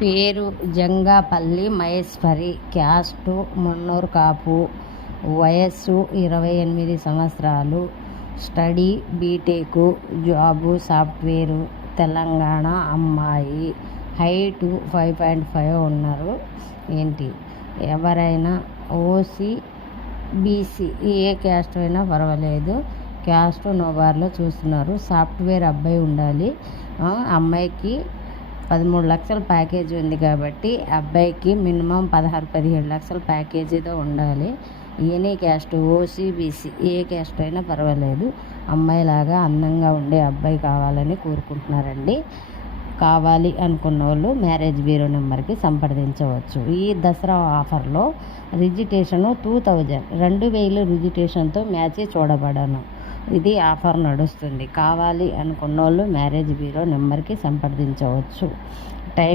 పేరు జంగాపల్లి మహేశ్వరి, క్యాస్టు మున్నూరు కాపు, వయస్సు 28 సంవత్సరాలు, study BTech, job software, Telangana అమ్మాయి, హైటు 5.5 ఉన్నారు. ఏంటి ఎవరైనా ఓసీ బీసీ ఏ క్యాస్ట్ అయినా పర్వాలేదు. క్యాస్ట్ నోబార్లో చూస్తున్నారు. సాఫ్ట్వేర్ అబ్బాయి ఉండాలి. అమ్మాయికి 13 లక్షల ప్యాకేజీ ఉంది కాబట్టి అబ్బాయికి మినిమం 16-17 లక్షల ప్యాకేజీతో ఉండాలి. Any caste OC BC A caste అయినా పర్వాలేదు. అమ్మాయిలాగా అందంగా ఉండే అబ్బాయి కావాలని కోరుకుంటున్నారండి. కావాలి అనుకున్న వాళ్ళు మ్యారేజ్ బ్యూరో నెంబర్కి సంప్రదించవచ్చు. ఈ దసరా ఆఫర్లో రిజిస్ట్రేషను 2000 రిజిస్ట్రేషన్తో మ్యాచ్ చూడబడను. ఇది ఆఫర్ నడుస్తుంది. కావాలి అనుకున్న వాళ్ళు మ్యారేజ్ బ్యూరో నెంబర్కి సంప్రదించవచ్చు. టైం